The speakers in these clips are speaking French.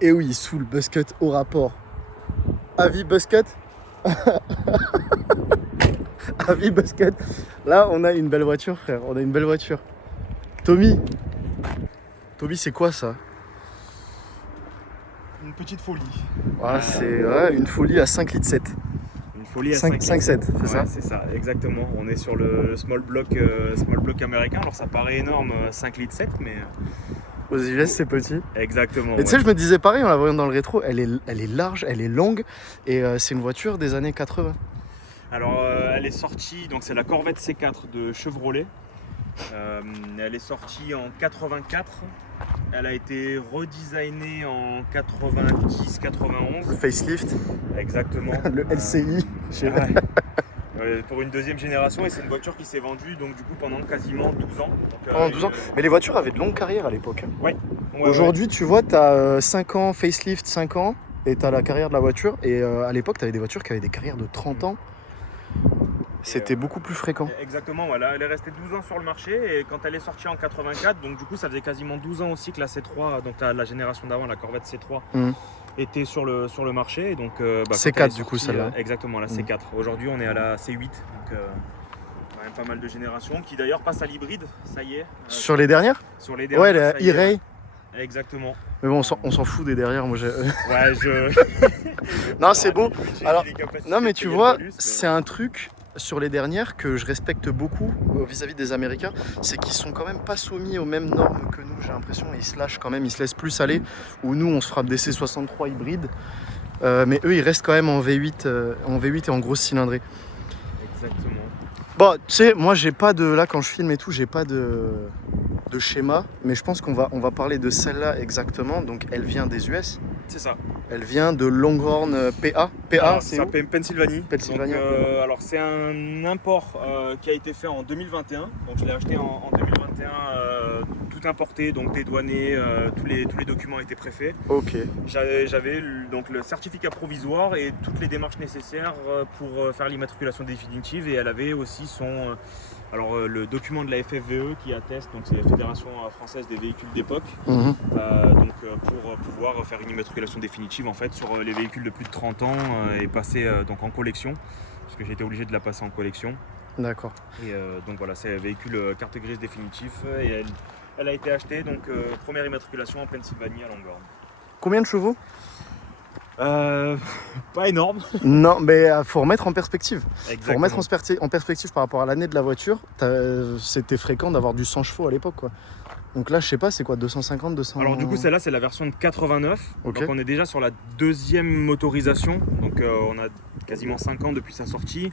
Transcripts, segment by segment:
Et oui, sous le buzzcut au rapport. Avis buzzcut. Avis buzzcut. Là, on a une belle voiture, frère. On a une belle voiture. Tommy. Tommy, c'est quoi ça? Une petite folie. Voilà, c'est une folie à 5 litres 7. Une folie à 5, 5 7, c'est ouais, ça? c'est ça, exactement. On est sur le small block américain. Alors ça paraît énorme, 5 litres 7, mais Aux US, c'est petit. exactement. Et tu sais, je me disais pareil en la voyant dans le rétro, elle est large, elle est longue, et c'est une voiture des années 80. Alors elle est sortie, donc c'est la Corvette C4 de Chevrolet. Elle est sortie en 84. Elle a été redesignée en 90-91. Facelift, Exactement. le LCI. Pour une deuxième génération, et c'est une voiture qui s'est vendue donc du coup pendant quasiment 12 ans. Donc, Pendant 12 ans. Mais les voitures avaient de longues carrières à l'époque. Ouais. Aujourd'hui, tu vois, tu as 5 ans, facelift 5 ans, et tu as la carrière de la voiture. Et à l'époque, tu avais des voitures qui avaient des carrières de 30 ans. C'était beaucoup plus fréquent. Exactement, voilà. Elle est restée 12 ans sur le marché, et quand elle est sortie en 84, donc du coup ça faisait quasiment 12 ans aussi que la C3, donc la génération d'avant, la Corvette C3, était sur le marché. Et donc, C4 du coup, celle-là. Exactement, la C4. Aujourd'hui on est à la C8, donc quand même pas mal de générations, qui d'ailleurs passe à l'hybride, ça y est. Sur les dernières? Sur les dernières, Ouais, la ça y est. E-Ray. Exactement. Mais bon, on s'en fout des derrière. Moi, Ouais, non, c'est bon. Alors, les capacités non, mais de tu payer vois, le bonus, mais- c'est un truc sur les dernières que je respecte beaucoup vis-à-vis des Américains, c'est qu'ils sont quand même pas soumis aux mêmes normes que nous, j'ai l'impression. Ils se lâchent quand même, ils se laissent plus aller. Où nous, on se frappe des C63 hybrides. Mais eux, ils restent quand même en V8 et en grosse cylindrée. Exactement. Bon, tu sais, moi, j'ai pas de... Là, quand je filme et tout, j'ai pas de schéma. Mais je pense qu'on va parler de celle-là exactement. Donc, elle vient des US. C'est ça. Elle vient de Longhorn PA. PA, Alors, c'est ça où? s'appelle Pennsylvanie. Pennsylvania. Donc, alors c'est un import qui a été fait en 2021. Donc je l'ai acheté en 2021, tout importé, donc dédouané, tous les documents étaient préfaits. Ok. J'avais donc le certificat provisoire et toutes les démarches nécessaires pour faire l'immatriculation définitive, et elle avait aussi son le document de la FFVE qui atteste, donc c'est la Fédération française des véhicules d'époque, Mhm. pour pouvoir faire une immatriculation définitive en fait sur les véhicules de plus de 30 ans et passer donc en collection, parce que j'ai été obligé de la passer en collection. D'accord. Et donc voilà, c'est un véhicule carte grise définitif, et elle a été achetée, donc première immatriculation en Pennsylvanie à Longhorn. Combien de chevaux? Pas énorme. Non, mais faut remettre en perspective. Faut Exactement. remettre en perspective par rapport à l'année de la voiture. C'était fréquent d'avoir du 100 chevaux à l'époque, quoi. Donc là, je sais pas, c'est quoi, 250, 200... Alors du coup, celle-là, c'est la version de 89. Ok. Donc on est déjà sur la deuxième motorisation. Donc on a quasiment 5 ans depuis sa sortie.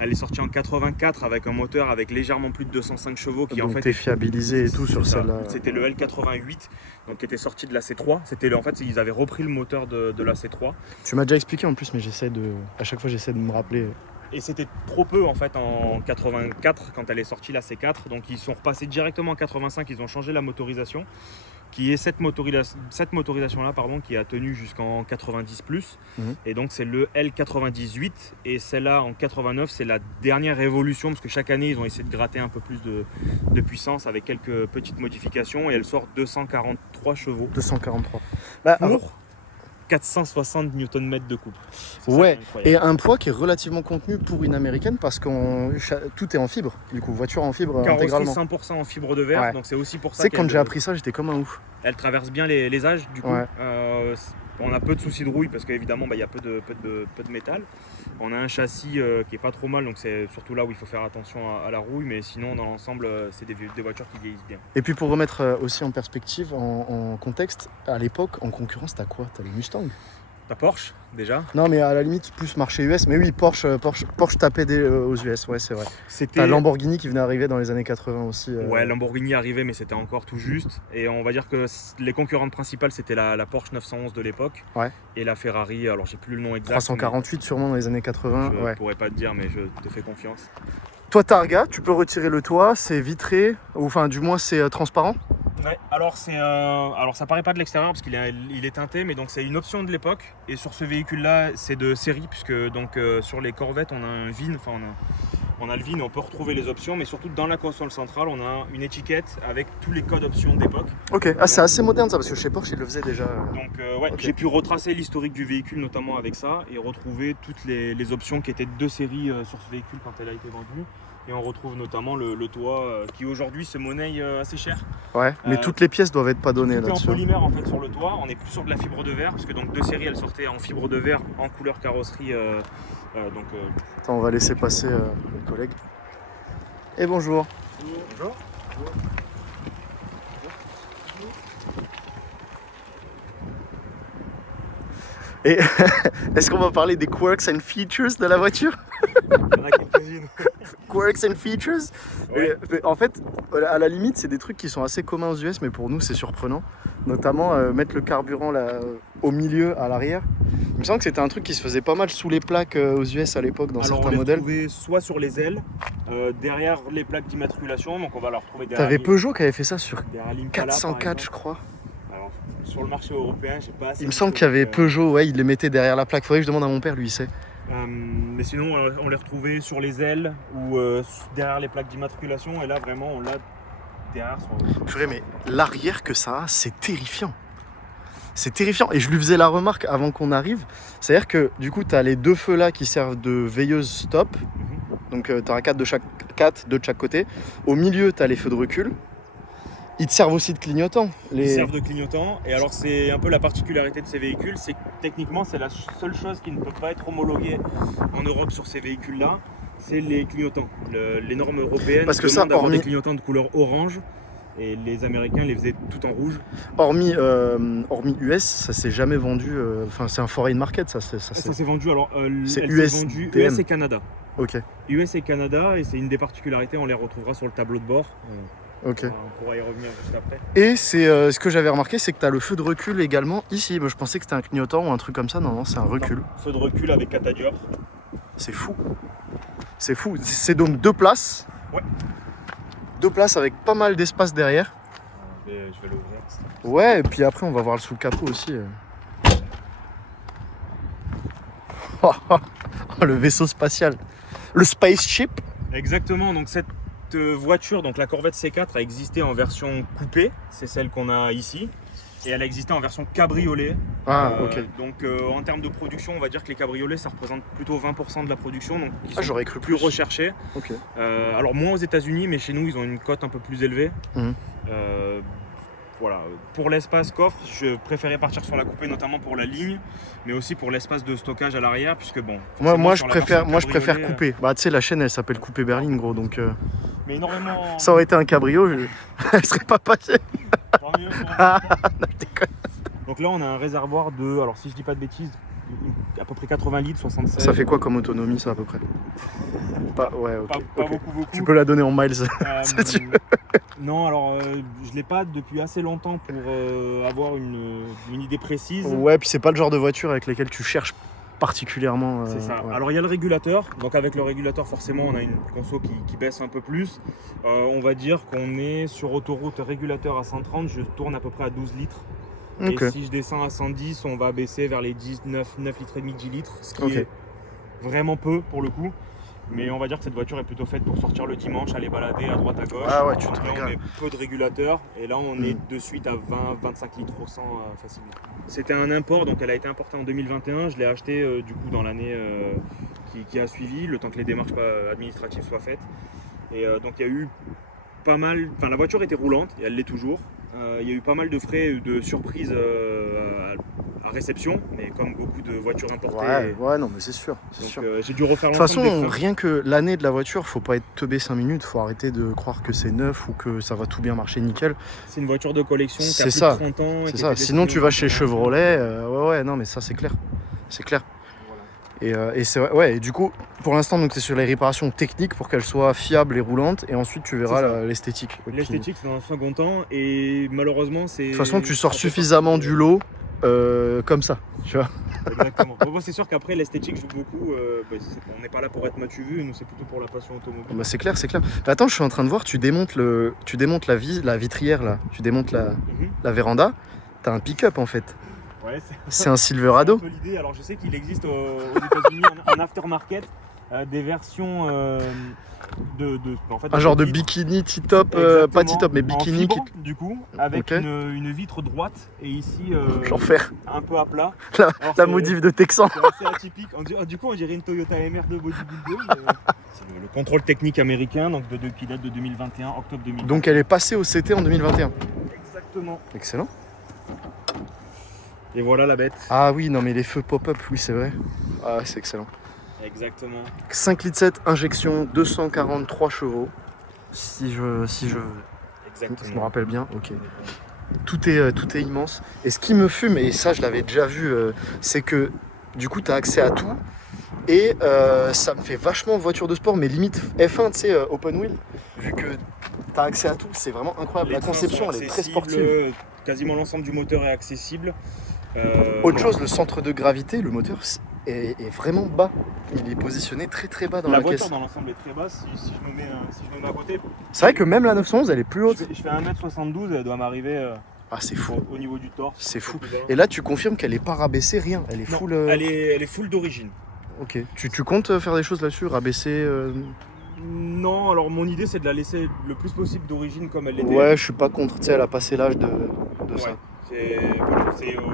Elle est sortie en 84 avec un moteur avec légèrement plus de 205 chevaux qui Donc en fait t'es fiabilisé et tout sur c'est ça. celle-là. C'était le L88, donc qui était sorti de la C3. En fait, ils avaient repris le moteur de la C3. Tu m'as déjà expliqué en plus, mais à chaque fois, j'essaie de me rappeler. Et c'était trop peu en fait en 84 quand elle est sortie la C4. Donc ils sont repassés directement en 85, ils ont changé la motorisation, qui est cette motorisation là qui a tenu jusqu'en 90 plus. Et donc c'est le L98, et celle-là en 89 c'est la dernière évolution, parce que chaque année ils ont essayé de gratter un peu plus de puissance avec quelques petites modifications, et elle sort 243 chevaux 243. pour 460 Nm de couple. C'est Ouais, ça qui est incroyable. et un poids qui est relativement contenu pour une américaine, parce que tout est en fibre, du coup, voiture en fibre Carrosserie intégralement. 100% en fibre de verre, Ouais. donc c'est aussi pour Tu ça sais, quand j'ai appris ça, j'étais comme un ouf. elle traverse bien les âges du coup. Ouais. On a peu de soucis de rouille parce qu'évidemment il y a peu de métal. On a un châssis qui est pas trop mal, donc c'est surtout là où il faut faire attention à la rouille, mais sinon dans l'ensemble c'est des voitures qui vieillissent bien. Et puis pour remettre aussi en perspective, en contexte, à l'époque, en concurrence, t'as quoi? T'as le Mustang? Ta Porsche déjà. Non, mais à la limite, plus marché US. Mais oui, Porsche tapait aux US, ouais, c'est vrai. C'était T'as Lamborghini qui venait d'arriver dans les années 80 aussi. Ouais, Lamborghini arrivait, mais c'était encore tout juste. Et on va dire que les concurrentes principales, c'était la Porsche 911 de l'époque. Ouais. Et la Ferrari, alors j'ai plus le nom exact. 348 sûrement dans les années 80. Je Ouais. pourrais pas te dire, mais je te fais confiance. Toi, Targa, tu peux retirer le toit, c'est vitré, ou enfin, du moins, c'est transparent. Ouais, alors ça paraît pas de l'extérieur parce qu'il est teinté, mais donc c'est une option de l'époque. Et sur ce véhicule-là, c'est de série, puisque donc sur les Corvettes, on a un VIN, enfin On a le VIN, on peut retrouver les options, mais surtout dans la console centrale, on a une étiquette avec tous les codes options d'époque. Ok, ah, c'est assez moderne ça, parce que chez Porsche, ils le faisaient déjà. Donc ouais, Ok. j'ai pu retracer l'historique du véhicule, notamment avec ça, et retrouver toutes les options qui étaient de série sur ce véhicule quand elle a été vendue. Et on retrouve notamment le toit qui aujourd'hui se monnaie assez cher. Ouais, mais toutes les pièces doivent être pas données Tout est en là-dessus. polymère en fait sur le toit, on est plus sur de la fibre de verre, parce que donc de série elle sortait en fibre de verre en couleur carrosserie. Attends, on va laisser passer les collègues. Et bonjour. Bonjour. Et est-ce qu'on va parler des quirks and features de la voiture? Il y en a quelques-unes. Quirks and features? Ouais. Mais en fait, à la limite, c'est des trucs qui sont assez communs aux US, mais pour nous, c'est surprenant. Notamment mettre le carburant là, au milieu, à l'arrière. Il me semble que c'était un truc qui se faisait pas mal sous les plaques aux US à l'époque, dans Alors on certains les modèles. retrouvait soit sur les ailes, derrière les plaques d'immatriculation, donc on va la retrouver derrière. T'avais Peugeot qui avait fait ça sur derrière l'Impala, par 404, exemple. je crois. Alors, sur le marché européen, j'ai pas assez. Il me semble qu'il y avait d'historique, Peugeot, ouais, il les mettait derrière la plaque. Faudrait que je demande à mon père, lui, il sait. mais sinon, on les retrouvait sur les ailes ou derrière les plaques d'immatriculation, et là vraiment on l'a derrière. Purée, mais l'arrière que ça a, c'est terrifiant. C'est terrifiant. Et je lui faisais la remarque avant qu'on arrive. C'est-à-dire que du coup, tu as les deux feux là qui servent de veilleuse stop. Donc tu as deux de chaque côté. Au milieu, tu as les feux de recul. Ils te servent aussi de clignotant. Ils servent de clignotant. Et alors c'est un peu la particularité de ces véhicules, c'est que techniquement c'est la seule chose qui ne peut pas être homologuée en Europe sur ces véhicules-là, c'est les clignotants. Les normes européennes Parce que demandent ça, d'avoir des clignotants de couleur orange. Et les Américains les faisaient tout en rouge. Hormis US, ça s'est jamais vendu. Enfin, c'est un foreign market, ça. Ça s'est vendu, alors c'est elle US, s'est vendue DM. US et Canada. Ok, US et Canada, et c'est une des particularités, on les retrouvera sur le tableau de bord. ok. On pourra y revenir juste après. Et c'est ce que j'avais remarqué, c'est que tu as le feu de recul également ici. Moi, je pensais que c'était un clignotant ou un truc comme ça. Non, c'est un recul. Non, feu de recul avec catadioptre. C'est fou. C'est fou. C'est donc deux places. Ouais. Deux places avec pas mal d'espace derrière. Je vais l'ouvrir. Ouais, et puis après, on va voir le sous le capot aussi. Oh, le vaisseau spatial. Le spaceship. Exactement, donc cette voiture, donc la Corvette C4 a existé en version coupée, c'est celle qu'on a ici, et elle a existé en version cabriolet. Ah, ok. Donc en termes de production, on va dire que les cabriolets ça représente plutôt 20% de la production, donc ils sont J'aurais cru plus plus. recherchés. Ok. Alors moins aux États-Unis, mais chez nous ils ont une cote un peu plus élevée. Mhm. Voilà. Pour l'espace coffre, je préférais partir sur la coupée, notamment pour la ligne, mais aussi pour l'espace de stockage à l'arrière, puisque bon. Moi, je sur la version préfère cabriolet, couper. Bah, tu sais, la chaîne, elle s'appelle Coupé Berline, gros. Donc, Mais énormément. ça aurait été un cabrio, elle serait pas passée. Tant mieux, Ah, non, je déconne. Donc là, on a un réservoir de, alors si je dis pas de bêtises, à peu près 80 litres, 76. Ça fait quoi comme autonomie, ça, à peu près? Pas, ouais, ok. Pas ok. beaucoup. Tu peux la donner en miles. si tu veux. Non, alors je l'ai pas depuis assez longtemps pour avoir une idée précise. Ouais, puis c'est pas le genre de voiture avec laquelle tu cherches particulièrement. C'est ça. Ouais. Alors il y a le régulateur. Donc avec le régulateur, forcément, on a une conso qui baisse un peu plus. On va dire qu'on est sur autoroute régulateur à 130. Je tourne à peu près à 12 litres. Ok. Et si je descends à 110, on va baisser vers les 9 litres et demi, 10 litres, ce qui est vraiment peu pour le coup. Mais on va dire que cette voiture est plutôt faite pour sortir le dimanche, aller balader à droite à gauche. Ah ouais, tu te Donc là, on régales. met peu de régulateur et là on est de suite à 20-25 litres au 100 facilement. C'était un import, donc elle a été importée en 2021. Je l'ai acheté du coup dans l'année qui a suivi, le temps que les démarches administratives soient faites. Et donc il y a eu pas mal, enfin la voiture était roulante et elle l'est toujours. Il y a eu pas mal de frais de surprise à réception, mais comme beaucoup de voitures importées. Ouais, non, mais c'est sûr. C'est Donc sûr. j'ai dû refaire De toute l'ensemble des façon, freins. rien que l'année de la voiture, faut pas être teubé 5 minutes, faut arrêter de croire que c'est neuf ou que ça va tout bien marcher nickel. C'est une voiture de collection qui a C'est plus ça. de 30 ans. C'est ça. Sinon, tu vas chez Chevrolet. Ouais, non, mais ça, c'est clair. C'est clair. Et c'est vrai, ouais, et du coup, pour l'instant, donc c'est sur les réparations techniques pour qu'elles soient fiables et roulantes, et ensuite tu verras C'est ça. l'esthétique. L'esthétique, c'est dans un second temps, et malheureusement, c'est. De toute façon, tu sors suffisamment du lot comme ça, tu vois. Exactement. Bon, c'est sûr qu'après, l'esthétique joue beaucoup. On n'est pas là pour être matu vu, nous, c'est plutôt pour la passion automobile. Bah, c'est clair, c'est clair. Attends, je suis en train de voir, tu démontes la vitrière là, tu démontes la véranda, t'as un pick-up en fait. Ouais, C'est un Silverado. un peu l'idée. Alors, je sais qu'il existe aux États-Unis en aftermarket des versions en fait, Un genre de vitre. bikini T-top, pas Exactement, T-top, mais en bikini fibre, du coup, avec Ok. une vitre droite et ici L'enfer. un peu à plat. La, Alors, la c'est- modif de Texan. C'est assez atypique. Du coup, on dirait une Toyota MR2 bodybuilder. C'est le contrôle technique américain, donc qui date de 2021, octobre 2021. Donc elle est passée au CT en 2021. Exactement. Excellent. Et voilà la bête. Ah oui, non mais les feux pop-up, oui c'est vrai. Ah c'est excellent. Exactement. 5 litres 7, injection, 243 chevaux. Si je me rappelle bien, ok. Tout est immense. Et ce qui me fume, et ça je l'avais déjà vu, c'est que du coup tu as accès à tout. Et ça me fait vachement voiture de sport, mais limite F1, tu sais, open wheel. Vu que tu as accès à tout, c'est vraiment incroyable. La conception, elle est très sportive. Quasiment l'ensemble du moteur est accessible. Autre chose, le centre de gravité, le moteur est vraiment bas. Il est positionné très très bas dans la voiture caisse. dans l'ensemble est très basse. Si je me mets à côté, C'est vrai que même la 911, elle est plus haute. je fais 1m72 et elle doit m'arriver Ah, c'est fou. au niveau du torse. C'est fou. Plus bas. Et là, tu confirmes qu'elle est pas rabaissée, rien. Elle est Non, full. elle est full d'origine. Ok. Tu comptes faire des choses là-dessus, rabaisser Non, alors mon idée c'est de la laisser le plus possible d'origine comme elle l'était. Ouais, je suis pas contre. Tu sais, elle a passé l'âge de ça.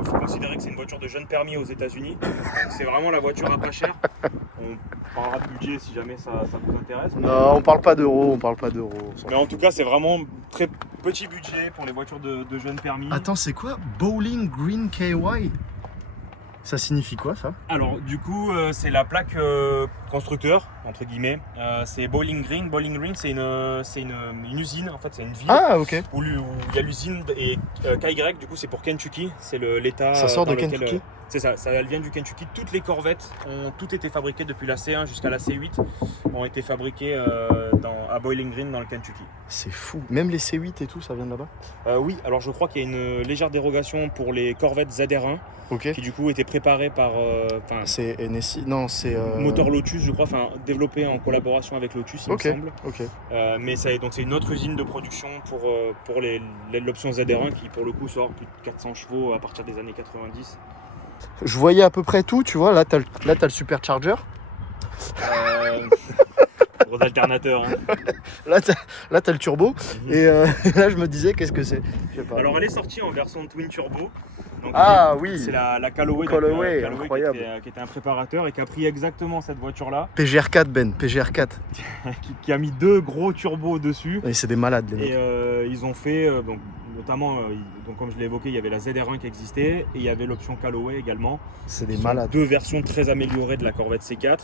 Faut considérer que c'est une voiture de jeune permis aux États-Unis. Donc c'est vraiment la voiture à pas cher. On parlera de budget si jamais ça vous intéresse. Non, on parle pas d'euros, on parle pas d'euros. Mais en tout cas, c'est vraiment très petit budget pour les voitures de jeunes permis. Attends, c'est quoi Bowling Green KY? Ça signifie quoi ça? Alors du coup c'est la plaque constructeur entre guillemets. C'est Bowling Green. Bowling Green c'est une usine en fait, c'est une ville Ah ok. où il y a l'usine et KY du coup c'est pour Kentucky, c'est l'état. Ça sort dans de lequel, Kentucky? c'est ça, elle vient du Kentucky. Toutes les corvettes ont toutes été fabriquées depuis la C1 jusqu'à la C8 ont été fabriquées à Bowling Green dans le Kentucky. C'est fou. Même les C8 et tout, ça vient de là-bas? Oui, alors je crois qu'il y a une légère dérogation pour les corvettes ZR1 Ok. qui du coup étaient préparées par C'est NSI. Non, c'est. moteur Lotus, je crois, développé en collaboration avec Lotus, il me semble. Ok. Mais c'est une autre usine de production pour l'option ZR1 qui pour le coup sort plus de 400 chevaux à partir des années 90. Je voyais à peu près tout, tu vois. Là, t'as le supercharger. Gros alternateur. Hein. Là, t'as le turbo. Et là, je me disais, qu'est-ce que c'est? Je sais pas. Alors, elle est sortie en version Twin Turbo. Donc, oui. C'est la Callaway, Callaway, Callaway incroyable. qui était un préparateur et qui a pris exactement cette voiture-là, PGR4, Ben, PGR4. qui a mis 2 gros turbos dessus. Et c'est des malades, les mecs. Et ils ont fait, donc, notamment, donc, comme je l'ai évoqué, il y avait la ZR1 qui existait et il y avait l'option Callaway également. C'est des Ce sont malades. 2 versions très améliorées de la Corvette C4.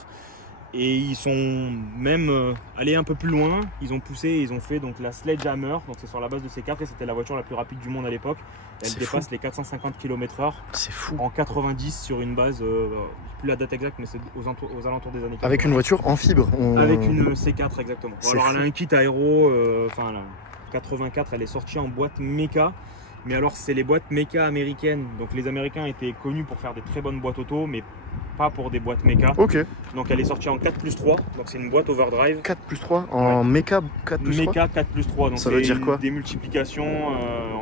Et ils sont même allés un peu plus loin. Ils ont poussé, ils ont fait donc la Sledgehammer. Donc c'est sur la base de C4 et c'était la voiture la plus rapide du monde à l'époque. Elle C'est dépasse fou. les 450 km/h C'est fou. en 90 sur une base, plus la date exacte, mais c'est aux alentours des années 80. Avec une voiture en fibre. Avec une C4 exactement. C'est Alors fou. elle a un kit aéro, la 84, elle est sortie en boîte méca. Mais alors c'est les boîtes méca américaines. Donc les Américains étaient connus pour faire des très bonnes boîtes auto, mais pas pour des boîtes méca. Ok. Donc elle est sortie en 4+3, donc c'est une boîte overdrive. 4+3 en méca 4+3. Méca 4+3, donc Ça veut dire une quoi? démultiplication,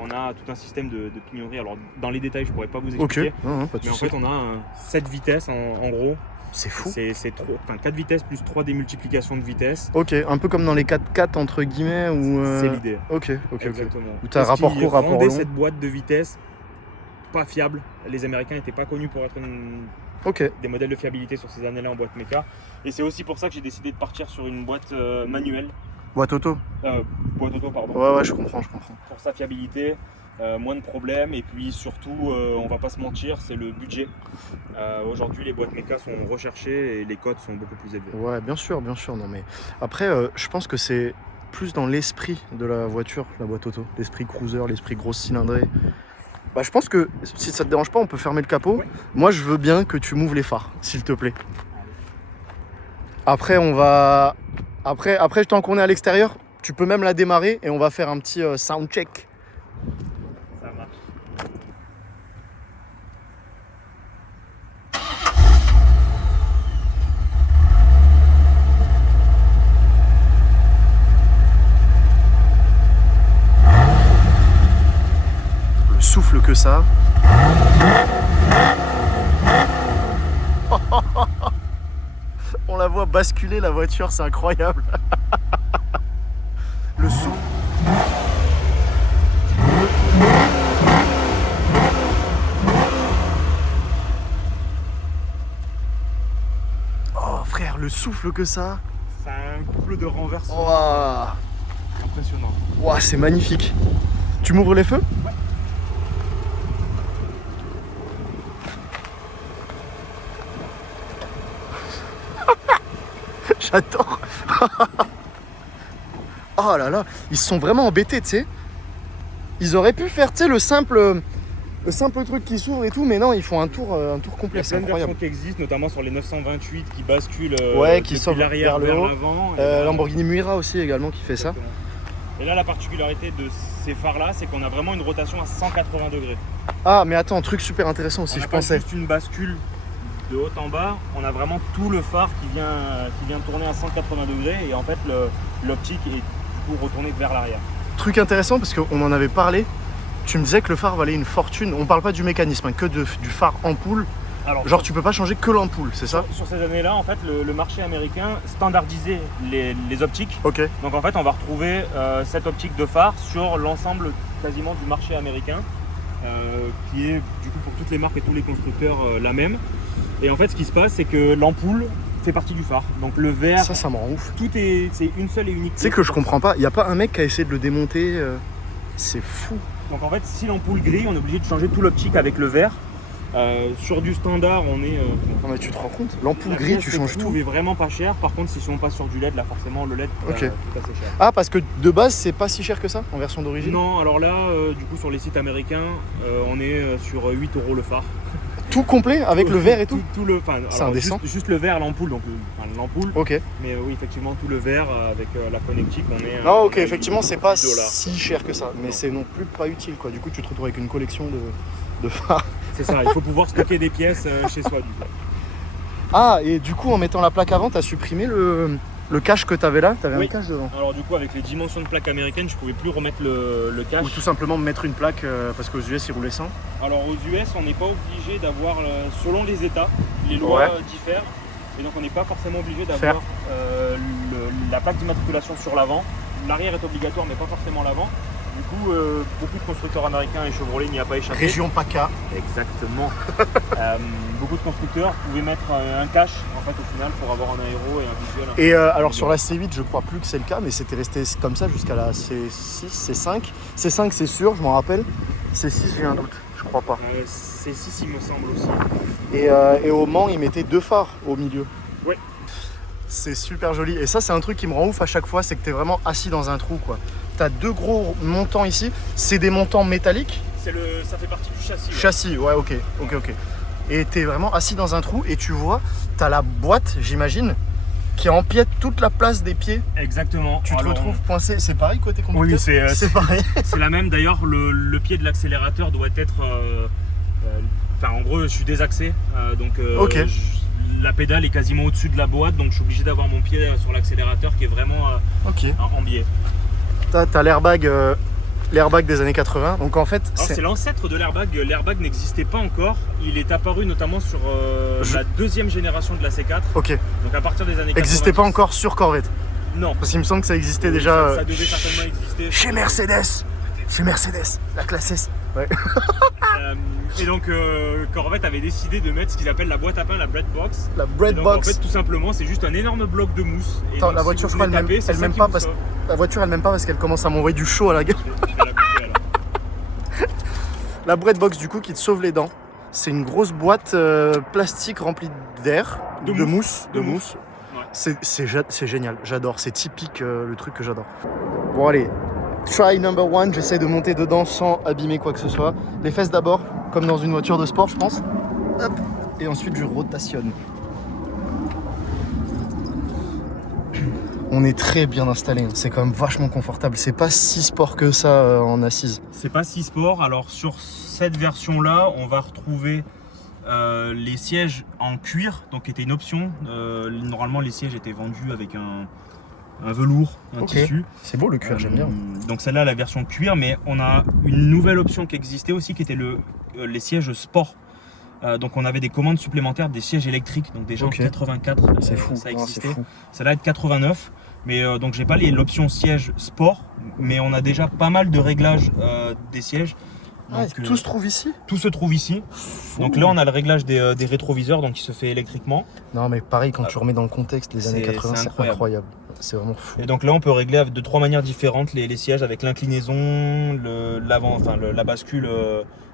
on a tout un système de pignonnerie. Alors dans les détails je pourrais pas vous Ok. expliquer. Non, pas de Mais en soucis. fait on a 7 vitesses en gros. C'est fou. C'est 4 vitesses plus 3 démultiplications de vitesse. Ok, un peu comme dans les 4x4 entre guillemets ou. C'est l'idée. Ok. Exactement. Où t'as Parce rapport qu'ils court, rapport rendaient long. cette boîte de vitesse pas fiable. Les Américains n'étaient pas connus pour être Ok. des modèles de fiabilité sur ces années-là en boîte méca. Et c'est aussi pour ça que j'ai décidé de partir sur une boîte manuelle. Boîte auto. Boîte auto, pardon. Ouais, je comprends. Pour sa fiabilité, moins de problèmes. Et puis surtout, on va pas se mentir, c'est le budget. Aujourd'hui, les boîtes méca sont recherchées et les cotes sont beaucoup plus élevées. Ouais, bien sûr. Non, mais après, je pense que c'est plus dans l'esprit de la voiture, la boîte auto. L'esprit cruiser, l'esprit grosse cylindrée. Bah, je pense que si ça te dérange pas, on peut fermer le capot. Ouais. Moi, je veux bien que tu m'ouvres les phares, s'il te plaît. Après, on va. Après, tant qu'on est à l'extérieur, tu peux même la démarrer et on va faire un petit sound check. Ça marche. Le souffle que ça. On la voit basculer la voiture, c'est incroyable. Le son. Oh frère, le souffle que ça. C'est un couple de renversement Ouah. impressionnant. Ouah, c'est magnifique. Tu m'ouvres les feux? Ouais. J'adore. Oh là là, ils se sont vraiment embêtés, tu sais. Ils auraient pu faire, tu sais, le simple truc qui s'ouvre et tout, mais non, ils font un tour Il y complet, a c'est plein de versions incroyable. qui existent, notamment sur les 928 qui basculent Ouais, qui depuis sortent l'arrière vers le haut. l'avant. Lamborghini Miura aussi également qui fait ça. Exactement. Et là, la particularité de ces phares-là, c'est qu'on a vraiment une rotation à 180 degrés. Ah, mais attends, truc super intéressant On aussi, n'a je pas pensais. juste une bascule de haut en bas, on a vraiment tout le phare qui vient tourner à 180 degrés et en fait l'optique est du coup retournée vers l'arrière. Truc intéressant parce qu'on en avait parlé. Tu me disais que le phare valait une fortune. On parle pas du mécanisme, hein, que du phare ampoule. Alors, Genre tu peux pas changer que l'ampoule, c'est ça? sur ces années-là, en fait, le marché américain standardisait les optiques. Ok. Donc en fait, on va retrouver cette optique de phare sur l'ensemble quasiment du marché américain, qui est du coup pour toutes les marques et tous les constructeurs la même. Et en fait, ce qui se passe, c'est que l'ampoule fait partie du phare. Donc le verre, Ça me rend ouf. c'est une seule et unique. Tu sais que je comprends pas, il y a pas un mec qui a essayé de le démonter. C'est fou. Donc en fait, si l'ampoule grille, on est obligé de changer tout l'optique avec le verre. Sur du standard, on est. Non mais tu te rends compte? L'ampoule la gris, pièce tu se changes tout. trouve est vraiment pas cher. Par contre, si on passe sur du LED, là forcément le LED coûte Ok. coûte assez cher. Ah, parce que de base, c'est pas si cher que ça en version d'origine? Non, alors là, du coup, sur les sites américains, on est sur 8 € le phare. Tout complet avec le verre et tout? C'est indécent. Juste le verre, l'ampoule, donc l'ampoule. Ok. Mais oui, effectivement, tout le verre avec la connectique, on est. Non, ok, effectivement, c'est pas 10 $. si cher que ça, mais Non. c'est non plus pas utile quoi. Du coup, tu te retrouves avec une collection de phares. C'est ça, il faut pouvoir stocker des pièces chez soi, du coup. Ah, et du coup, en mettant la plaque avant, t'as supprimé le cache que t'avais là? T'avais Oui. un cache devant? Alors, du coup, avec les dimensions de plaque américaines, je pouvais plus remettre le cache. Ou tout simplement mettre une plaque parce qu'aux US, ils roulaient sans? Alors aux US, on n'est pas obligé d'avoir, selon les États, les lois Ouais. diffèrent. Et donc on n'est pas forcément obligé Faire. d'avoir la plaque d'immatriculation sur l'avant. L'arrière est obligatoire, mais pas forcément l'avant. Du coup, beaucoup de constructeurs américains et Chevrolet n'y a pas échappé. Région PACA. Exactement. Beaucoup de constructeurs pouvaient mettre un cache en fait au final pour avoir un aéro et un visuel. Un peu Et plus alors sur la visuel. C8, je crois plus que c'est le cas, mais c'était resté comme ça jusqu'à la C6, C5. C5, c'est sûr, je m'en rappelle. C6, j'ai un doute, je crois pas. C6 il me semble aussi. Et au Mans, ils mettaient deux phares au milieu. Ouais. C'est super joli. Et ça, c'est un truc qui me rend ouf à chaque fois, c'est que t'es vraiment assis dans un trou, quoi. T'as deux gros montants ici. C'est des montants métalliques. Ça fait partie du châssis. Ouais. Châssis, ouais, ok. Et t'es vraiment assis dans un trou et tu vois, t'as la boîte, j'imagine, qui empiète toute la place des pieds. Exactement. Tu te Alors, retrouves coincé. C'est pareil côté conducteur? Oui, c'est pareil. c'est la même. D'ailleurs, le pied de l'accélérateur doit être. En gros, je suis désaxé. Ok. La pédale est quasiment au-dessus de la boîte, donc je suis obligé d'avoir mon pied sur l'accélérateur qui est vraiment Ok. en biais. T'as l'airbag des années 80. Donc en fait, Alors, c'est l'ancêtre de l'airbag. L'airbag n'existait pas encore. Il est apparu notamment sur la deuxième génération de la C4. ok. Donc à partir des années 90. Existait pas encore sur Corvette. Non. Parce qu'il me semble que ça existait déjà Ça devait certainement exister. chez Mercedes. Chez Mercedes, la classe S. Ouais. Et donc Corvette avait décidé de mettre ce qu'ils appellent la boîte à pain, la breadbox. La Et donc, breadbox. en fait, tout simplement, c'est juste un énorme bloc de mousse. Et Attends, donc, la si voiture, vous je crois, voulez taper, c'est elle ça m'aime qui pas vous parce sort. la voiture, elle m'aime pas parce qu'elle commence à m'envoyer du chaud à la gueule. Je vais la couper, alors. La breadbox, du coup, qui te sauve les dents. C'est une grosse boîte plastique remplie d'air, De mousse. De mousse. Ouais. C'est génial, j'adore. C'est typique le truc que j'adore. Bon, allez. Try number one, j'essaie de monter dedans sans abîmer quoi que ce soit. Les fesses d'abord, comme dans une voiture de sport, je pense. Hop. Et ensuite, je rotationne. On est très bien installé, c'est quand même vachement confortable. C'est pas si sport que ça en assise. C'est pas si sport. Alors sur cette version-là, on va retrouver les sièges en cuir, donc qui était une option. Normalement, les sièges étaient vendus avec un velours, un Ok. tissu. C'est beau le cuir, j'aime bien. Donc celle-là, la version cuir, mais on a une nouvelle option qui existait aussi, qui était les sièges sport. Donc on avait des commandes supplémentaires, des sièges électriques. Donc déjà en 84, C'est fou. ça Non, c'est existait. fou. Ça va être 89. Mais donc j'ai pas l'option siège sport, mais on a déjà pas mal de réglages des sièges. Ah, Donc, tout se trouve ici? tout se trouve ici. Donc là on a le réglage des rétroviseurs, donc qui se fait électriquement. Non, mais pareil, quand tu remets dans le contexte les années C'est 80, c'est incroyable. incroyable. C'est vraiment fou. Et donc là on peut régler de 3 manières différentes les sièges, avec l'inclinaison, la bascule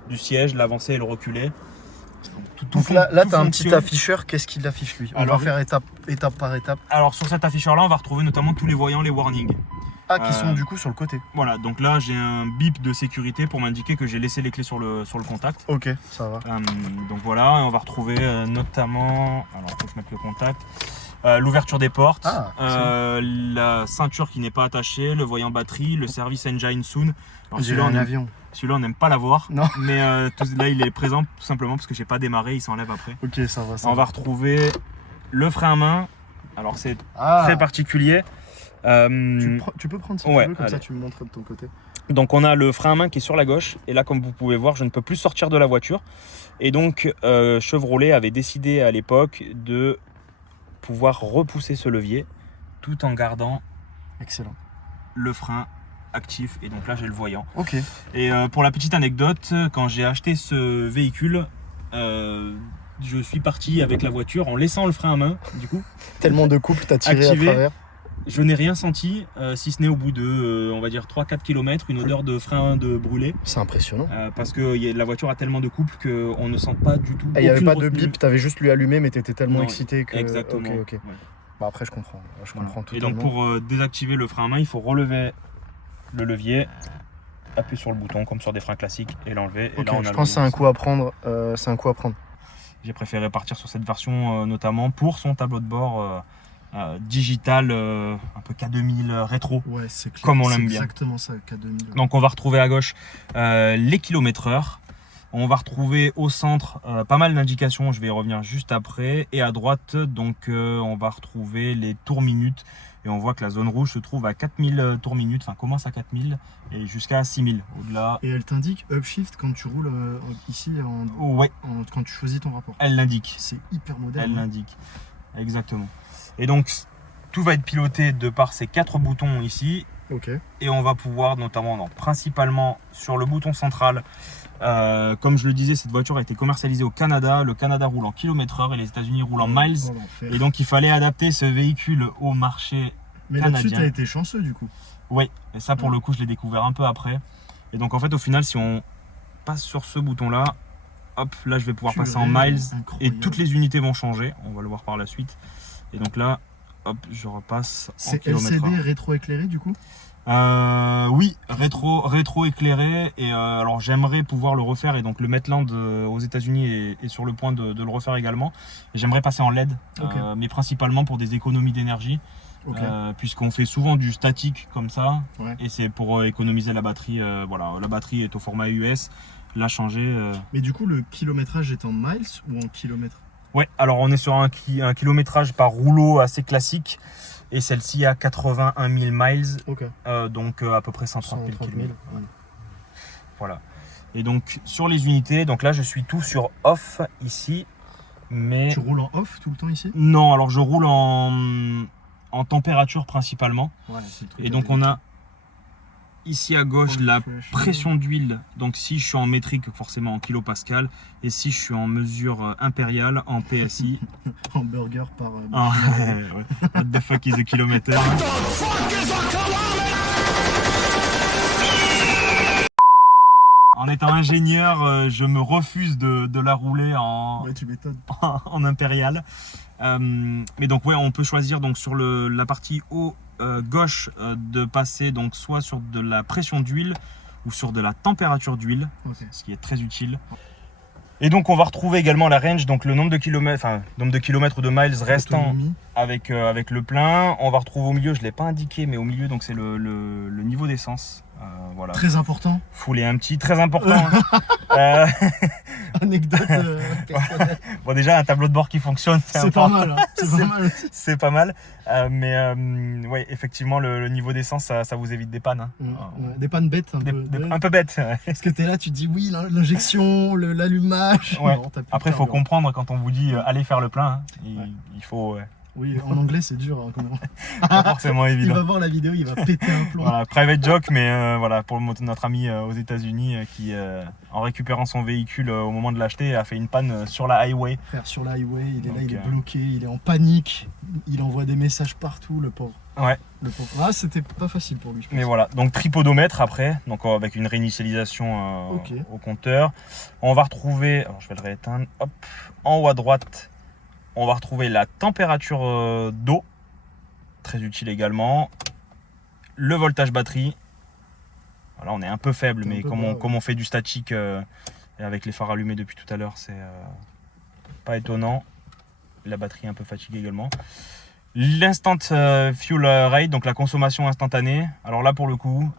du siège, l'avancée et le reculé. Donc là tout tu as un petit fonctionne. afficheur, qu'est-ce qu'il affiche lui? On Alors, va faire étape par étape. Alors sur cet afficheur là on va retrouver notamment tous les voyants, les warnings. Ah, qui sont du coup sur le côté. Voilà, donc là j'ai un bip de sécurité pour m'indiquer que j'ai laissé les clés sur le contact. Ok, ça va. Donc voilà, et on va retrouver notamment, alors faut que je mette le contact, l'ouverture des portes, la ceinture qui n'est pas attachée, le voyant batterie, le service engine soon. On dirait un avion. Celui-là on n'aime pas l'avoir, Non. mais là il est présent tout simplement parce que j'ai pas démarré, il s'enlève après. Ok, ça va. On va retrouver le frein à main, alors c'est Ah, très particulier. tu peux prendre si Ouais, tu veux, comme ça allez. tu me montres de ton côté. Donc on a le frein à main qui est sur la gauche, et là comme vous pouvez voir je ne peux plus sortir de la voiture, et donc Chevrolet avait décidé à l'époque de pouvoir repousser ce levier tout en gardant Excellent. le frein actif, et donc là j'ai le voyant. Ok. Et pour la petite anecdote, quand j'ai acheté ce véhicule, je suis parti avec la voiture en laissant le frein à main, du coup Tellement de couples t'as tiré Activé. à travers. je n'ai rien senti, si ce n'est au bout de on va dire 3-4 km, une odeur de frein de brûlé. C'est impressionnant. Parce que la voiture a tellement de couples qu'on ne sent pas du tout. Il n'y avait aucune pas de retenue. bip, t'avais juste lui allumé, mais t'étais tellement Non, excité que. Exactement. Ok. Ouais. Bah après, je comprends. Je Voilà. comprends Et totalement. donc pour désactiver le frein à main, il faut relever le levier, appuyer sur le bouton comme sur des freins classiques et l'enlever. Et Ok, là, on a je le pense que c'est un levier. coup à prendre. J'ai préféré partir sur cette version notamment pour son tableau de bord digital, un peu K2000 rétro. Ouais, c'est clair. Comme on l'aime bien. Exactement ça, K2000. Donc on va retrouver à gauche les kilomètres-heure. On va retrouver au centre pas mal d'indications, je vais y revenir juste après. Et à droite, donc on va retrouver les tours minutes. Et on voit que la zone rouge se trouve à 4000 tours minutes, enfin commence à 4000 et jusqu'à 6000. Au-delà, Et elle t'indique upshift quand tu roules ici, ouais, quand tu choisis ton rapport. elle l'indique. C'est hyper moderne. Elle l'indique. Exactement. Et donc tout va être piloté de par ces 4 boutons ici. Ok. Et on va pouvoir notamment, principalement sur le bouton central, comme je le disais, cette voiture a été commercialisée au Canada. Le Canada roule en km/h et les États-Unis roulent en miles. Oh, l'enfer. Et donc il fallait adapter ce véhicule au marché Mais là-dessus, canadien. t'as été chanceux du coup. Oui, et ça pour le coup je l'ai découvert un peu après. Et donc en fait au final si on passe sur ce bouton là, hop, là je vais pouvoir passer en miles et Incroyable. toutes les unités vont changer. On va le voir par la suite. Et donc là, hop, je repasse en C'est kilomètres LCD heure. rétro-éclairé du coup. Oui, rétro éclairé, et alors j'aimerais pouvoir le refaire, et donc le Maitland aux États-Unis est sur le point de le refaire également. Et j'aimerais passer en LED, Ok. mais principalement pour des économies d'énergie, Ok. puisqu'on fait souvent du statique comme ça, Ouais. et c'est pour économiser la batterie. Voilà, la batterie est au format US, l'a changé. Mais du coup, le kilométrage est en miles ou en kilomètres? Ouais, alors on est sur un kilométrage par rouleau assez classique. Et celle-ci a 81 000 miles, Ok. donc à peu près 130 000 130 000. km. Voilà. Et donc sur les unités, donc là je suis tout sur off ici, mais Tu roules en off tout le temps ici? non, alors je roule en température principalement. Ouais, c'est le truc Et à donc dire. on a ici à gauche la Fresh. pression d'huile. Donc si je suis en métrique, forcément en kilopascal, et si je suis en mesure impériale, en PSI. Hamburger par. Ah, ouais. What the fuck is a kilomètre? En étant ingénieur, je me refuse de la rouler Ouais, tu m'étonnes. en impérial. Mais donc ouais, on peut choisir donc sur la partie haut gauche de passer donc soit sur de la pression d'huile ou sur de la température d'huile, Ok. ce qui est très utile. Et donc on va retrouver également la range, donc le nombre de kilomètres, ou de miles restant Autonomie. avec le plein. On va retrouver au milieu, je ne l'ai pas indiqué, mais au milieu donc c'est le niveau d'essence. Voilà. Très important. Full et empty, très important. Hein. Anecdote personnelle. Bon, déjà, un tableau de bord qui fonctionne, C'est pas mal. Hein. C'est pas mal. C'est pas mal. Ouais, effectivement, le niveau d'essence, ça vous évite des pannes. Hein. Ouais, des pannes bêtes. Un peu bêtes. Parce que t'es là, tu te dis oui, l'injection, l'allumage. Ouais. Non, Après, il faut comprendre quand on vous dit allez faire le plein. Hein. Il faut. Oui, en anglais, c'est dur. Hein, pas forcément évident. Il va voir la vidéo, il va péter un plomb. Voilà, private joke, mais voilà, pour notre ami aux États-Unis qui, en récupérant son véhicule au moment de l'acheter, a fait une panne sur la highway. Frère, sur la highway, il est Donc, là, il est bloqué, il est en panique, il envoie des messages partout, le pauvre. Ouais. Le pauvre. Ah, c'était pas facile pour lui, je pense. Mais voilà, donc tripodomètre après, donc avec une réinitialisation au compteur. On va retrouver, alors je vais le rééteindre, hop, en haut à droite. On va retrouver la température d'eau, très utile également. Le voltage batterie. Voilà, on est un peu faible, mais comme on fait du statique et avec les phares allumés depuis tout à l'heure, c'est pas étonnant. La batterie est un peu fatiguée également. L'instant fuel rate, donc la consommation instantanée. Alors là, pour le coup,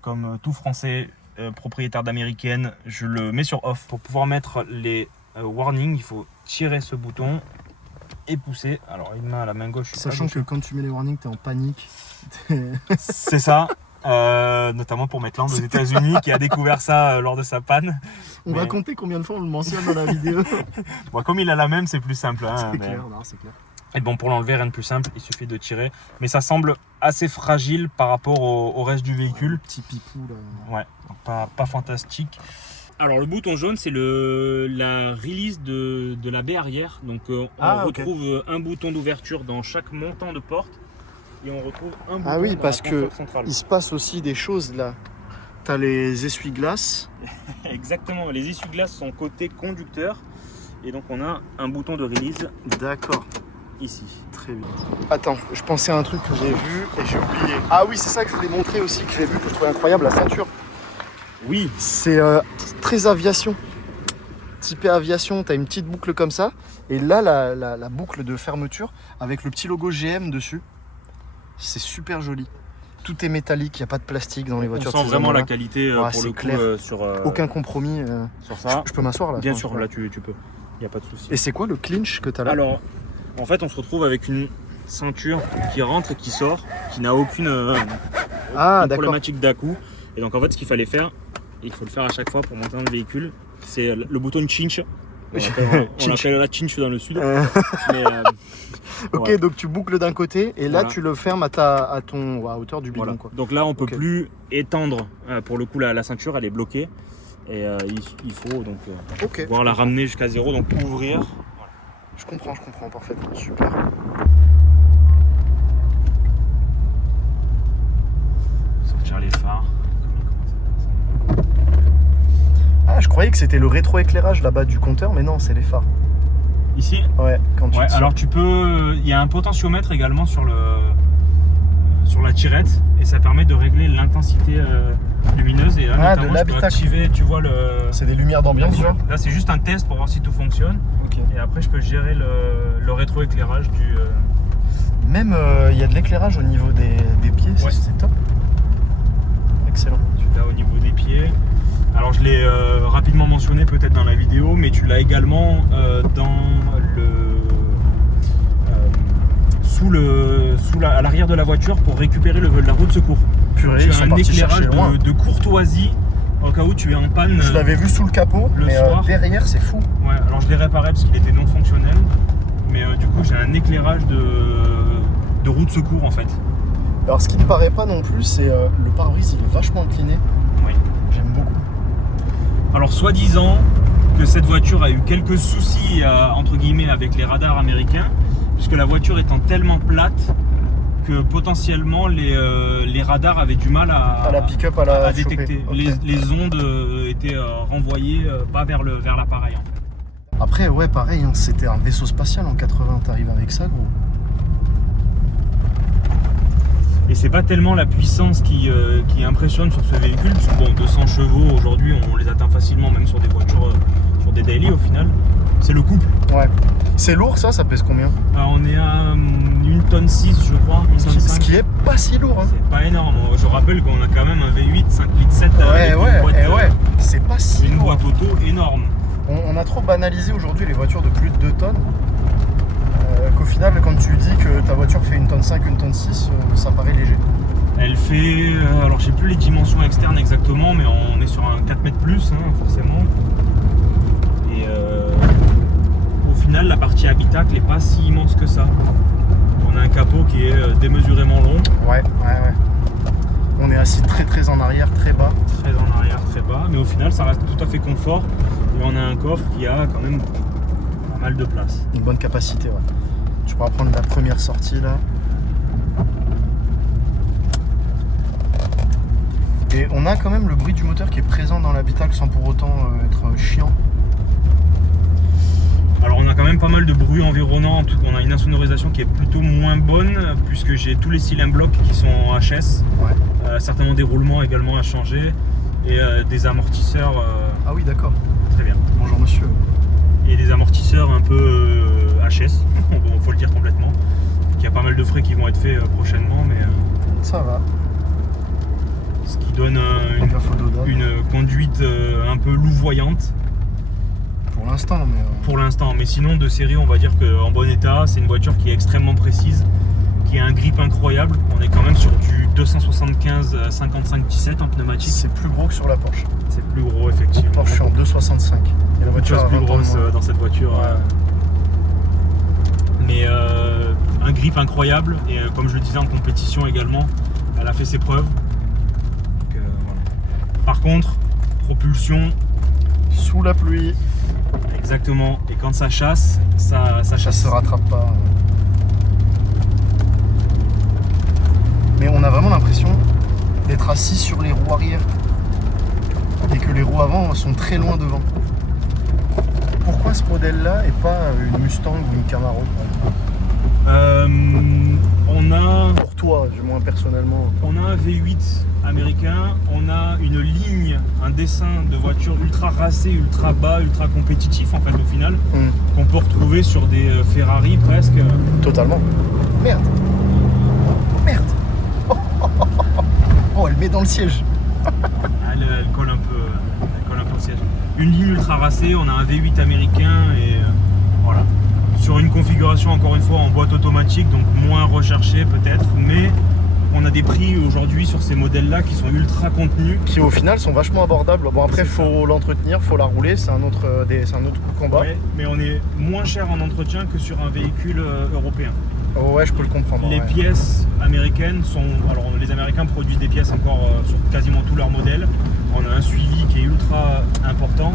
comme tout français propriétaire d'américaine, je le mets sur off. Pour pouvoir mettre les warnings, il faut tirer ce bouton et pousser. Alors une main à la main gauche. Sachant que quand tu mets les warnings, t'es en panique. C'est ça. Notamment pour Maitland aux États-Unis qui a découvert ça lors de sa panne. On va compter combien de fois on le mentionne dans la vidéo. Bon, comme il a la même, c'est plus simple. Hein, c'est clair, non, c'est clair. Et bon, pour l'enlever, rien de plus simple, il suffit de tirer. Mais ça semble assez fragile par rapport au reste du véhicule. Petit pipou là. Ouais, donc pas fantastique. Alors le bouton jaune, c'est la release de la baie arrière. Donc on retrouve un bouton d'ouverture dans chaque montant de porte. Et on retrouve un bouton oui, dans parce la que console centrale. Il se passe aussi des choses là. T'as les essuie-glaces. Exactement, les essuie-glaces sont côté conducteur. Et donc on a un bouton de release. D'accord. Ici. Très bien. Attends, je pensais à un truc que j'ai vu et j'ai oublié. Ah oui, c'est ça que je voulais montrer aussi, que j'ai vu, que je trouvais incroyable, la ceinture. Oui. C'est très aviation. Typé aviation, t'as une petite boucle comme ça. Et là, la boucle de fermeture avec le petit logo GM dessus. C'est super joli. Tout est métallique, il n'y a pas de plastique dans les voitures. On sent vraiment la qualité pour le clair. coup sur aucun compromis. sur ça. Je peux m'asseoir là? Bien sûr, là tu peux. Il n'y a pas de souci. Et c'est quoi le clinch que tu as là? Alors, en fait, on se retrouve avec une ceinture qui rentre et qui sort, qui n'a aucune problématique d'à-coup. Et donc, en fait, ce qu'il fallait faire, il faut le faire à chaque fois pour monter dans le véhicule, c'est le bouton cinch. On l'appelle la cinch dans le sud. Mais, ok, voilà. Donc tu boucles d'un côté et là tu le fermes à hauteur du bidon. Voilà. Quoi. Donc là, on peut plus étendre. Pour le coup, la ceinture, elle est bloquée. Et il faut donc pouvoir la ramener jusqu'à zéro, donc ouvrir. Voilà. Je comprends parfaitement. Super. Sortir les phares. Ah, je croyais que c'était le rétroéclairage là-bas du compteur, mais non, c'est les phares. Ici? Ouais, quand tu alors tu peux. Il y a un potentiomètre également sur la tirette et ça permet de régler l'intensité lumineuse. Et là, notamment, tu peux activer, tu vois le. C'est des lumières d'ambiance, genre? Là, c'est juste un test pour voir si tout fonctionne. Okay. Et après, je peux gérer le rétroéclairage du. Même il y a de l'éclairage au niveau des pieds, c'est top. Excellent. Tu l'as au niveau des pieds. Alors je l'ai rapidement mentionné peut-être dans la vidéo, mais tu l'as également à l'arrière de la voiture pour récupérer la roue de secours. Purée, tu as un éclairage de courtoisie au cas où tu es en panne. Je l'avais vu sous le capot, mais soir. Derrière c'est fou. Ouais, alors je l'ai réparé parce qu'il était non fonctionnel, mais du coup j'ai un éclairage de roue de secours en fait. Alors ce qui ne paraît pas non plus, c'est le pare-brise, il est vachement incliné. Oui. J'aime beaucoup. Alors soi-disant que cette voiture a eu quelques soucis entre guillemets avec les radars américains, puisque la voiture étant tellement plate que potentiellement les radars avaient du mal à la pick-up à détecter. Okay. Les ondes étaient renvoyées pas vers l'appareil. En fait. Après ouais pareil, hein, c'était un vaisseau spatial en 80, t'arrives avec ça gros. Et c'est pas tellement la puissance qui impressionne sur ce véhicule, parce que bon, 200 chevaux aujourd'hui, on les atteint facilement, même sur des voitures pour des daily au final. C'est le couple. Ouais. C'est lourd ça pèse combien? On est à 1 tonne 6 je crois, 1 tonne 5. Ce qui est pas si lourd. Hein. C'est pas énorme. Je rappelle qu'on a quand même un V8 5 litres 7 Ouais, c'est pas si une lourd. boîte auto énorme. On a trop banalisé aujourd'hui les voitures de plus de 2 tonnes. Qu'au final, quand tu dis que ta voiture fait 1 tonne 5, 1 tonne 6, ça paraît léger. Elle fait, alors j'ai plus les dimensions externes exactement, mais on est sur un 4 mètres plus, hein, forcément. Et au final, la partie habitacle n'est pas si immense que ça. On a un capot qui est démesurément long. Ouais. On est assis très en arrière, très bas. Très en arrière, très bas, mais au final, ça reste tout à fait confort. Et on a un coffre qui a quand même pas mal de place. Une bonne capacité, ouais. Tu pourras prendre la première sortie là. Et on a quand même le bruit du moteur qui est présent dans l'habitacle sans pour autant être chiant. Alors on a quand même pas mal de bruit environnant, en tout cas on a une insonorisation qui est plutôt moins bonne puisque j'ai tous les cylindres blocs qui sont en HS, Ouais. certainement des roulements également à changer et des amortisseurs. Ah oui, d'accord. Très bien. Bonjour monsieur. Et des amortisseurs un peu HS, bon faut le dire complètement. Il y a pas mal de frais qui vont être faits prochainement, mais Ça va. ce qui donne Donc, la photo d'homme. une conduite un peu louvoyante. Pour l'instant, mais. Pour l'instant, mais sinon de série on va dire qu'en bon état, c'est une voiture qui est extrêmement précise, qui a un grip incroyable. On est quand même sur du 275 55-17 en pneumatique. C'est plus gros que sur la Porsche. C'est plus gros effectivement. Porsche, je suis en 2,65. Et la voiture Chose a plus 20 ans de grosse moins. dans cette voiture. Ouais. Mais un grip incroyable et comme je le disais en compétition également, elle a fait ses preuves. Donc, voilà. Par contre, propulsion. Sous la pluie, Exactement, et quand ça chasse, ça ça chasse. se rattrape pas. Mais on a vraiment l'impression d'être assis sur les roues arrière et que les roues avant sont très loin devant. Pourquoi ce modèle-là et pas une Mustang ou une Camaro? On a Pour toi, du moins personnellement. un V8 américain, on a une ligne, un dessin de voiture ultra racée, ultra bas, ultra compétitif en fait au final, qu'on peut retrouver sur des Ferrari presque. Totalement. Merde. Oh, elle met dans le siège. Elle colle un peu au siège. Une ligne ultra racée, on a un V8 américain et voilà. Sur une configuration encore une fois en boîte automatique, donc moins recherchée peut-être, mais on a des prix aujourd'hui sur ces modèles-là qui sont ultra contenus. Qui au final sont vachement abordables. Bon après, C'est ça. faut l'entretenir, faut la rouler, c'est un autre combat. Ouais, mais on est moins cher en entretien que sur un véhicule européen. Oh, ouais, je peux le comprendre. Les ouais. pièces américaines sont... Alors les Américains produisent des pièces encore sur quasiment tous leurs modèles. On a un suivi qui est ultra important.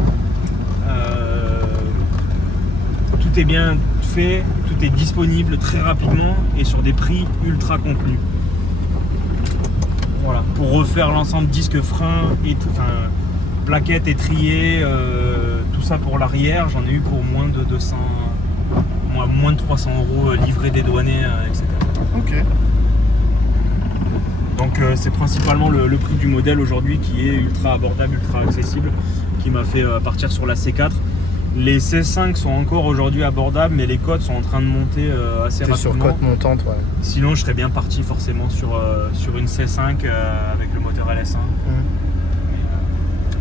Tout est bien fait, tout est disponible très rapidement et sur des prix ultra contenus. Voilà, pour refaire l'ensemble disque, frein et tout, enfin, plaquettes étriées, tout ça pour l'arrière, j'en ai eu pour moins de 200, moins de 300 € livrés dédouanés, etc. Ok. Donc c'est principalement le prix du modèle aujourd'hui qui est ultra abordable, ultra accessible, qui m'a fait partir sur la C4. Les C5 sont encore aujourd'hui abordables, mais les cotes sont en train de monter assez T'es rapidement. sur cote montante, ouais. Sinon, je serais bien parti forcément sur une C5 avec le moteur LS1.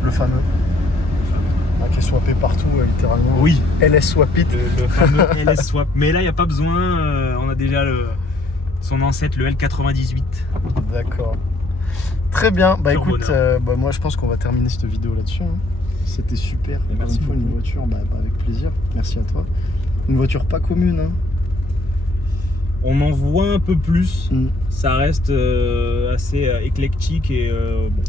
Le fameux. Ah, qui est swappé partout, littéralement. Oui, LS Swap It. le fameux LS Swap. Mais là, il n'y a pas besoin. On a déjà son ancêtre, le L98. D'accord. Très bien. Bah Pur écoute, bonheur. moi je pense qu'on va terminer cette vidéo là-dessus. Hein. C'était super. Et Encore merci une fois, une beaucoup. voiture, avec plaisir. Merci à toi. Une voiture pas commune. Hein. On en voit un peu plus. Mm. Ça reste assez éclectique et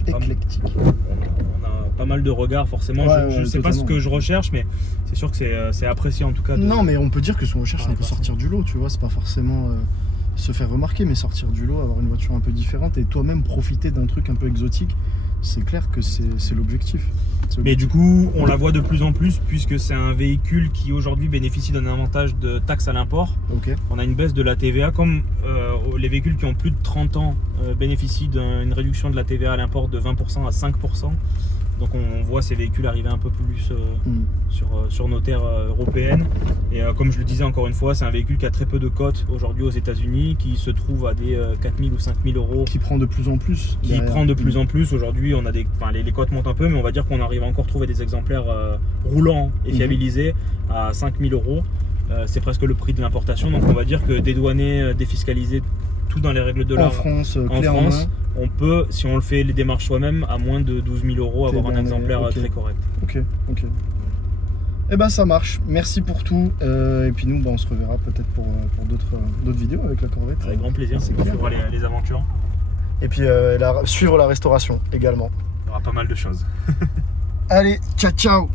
Éclectique. on a pas mal de regards forcément. Ouais, Je ne sais pas ce totalement. que je recherche, mais c'est sûr que c'est apprécié en tout cas. Non, mais on peut dire que son recherche, c'est un peu personne. sortir du lot, tu vois. C'est pas forcément se faire remarquer, mais sortir du lot, avoir une voiture un peu différente et toi-même profiter d'un truc un peu exotique. C'est clair que c'est l'objectif. Mais du coup, on la voit de plus en plus puisque c'est un véhicule qui aujourd'hui bénéficie d'un avantage de taxe à l'import. Ok. On a une baisse de la TVA, comme les véhicules qui ont plus de 30 ans bénéficient d'une réduction de la TVA à l'import de 20% à 5%. Donc on voit ces véhicules arriver un peu plus sur nos terres européennes. Et comme je le disais encore une fois, c'est un véhicule qui a très peu de cotes aujourd'hui aux États-Unis, qui se trouve à des 4 000 ou 5 000 euros. Qui prend de plus en plus. Qui prend de plus en plus. Aujourd'hui, on a les cotes montent un peu, mais on va dire qu'on arrive encore à trouver des exemplaires roulants et fiabilisés à 5 000 euros. C'est presque le prix de l'importation. Donc on va dire que dédouaner, défiscaliser, tout dans les règles de l'art. En France, on peut, si on le fait les démarches soi-même, à moins de 12 000 euros, avoir un exemplaire très correct. Ok. Eh ben ça marche, merci pour tout. Et puis nous, on se reverra peut-être pour d'autres vidéos avec la Corvette. Avec grand plaisir, c'est qu'on fera les aventures. Et puis suivre la restauration également. Il y aura pas mal de choses. Allez, ciao ciao.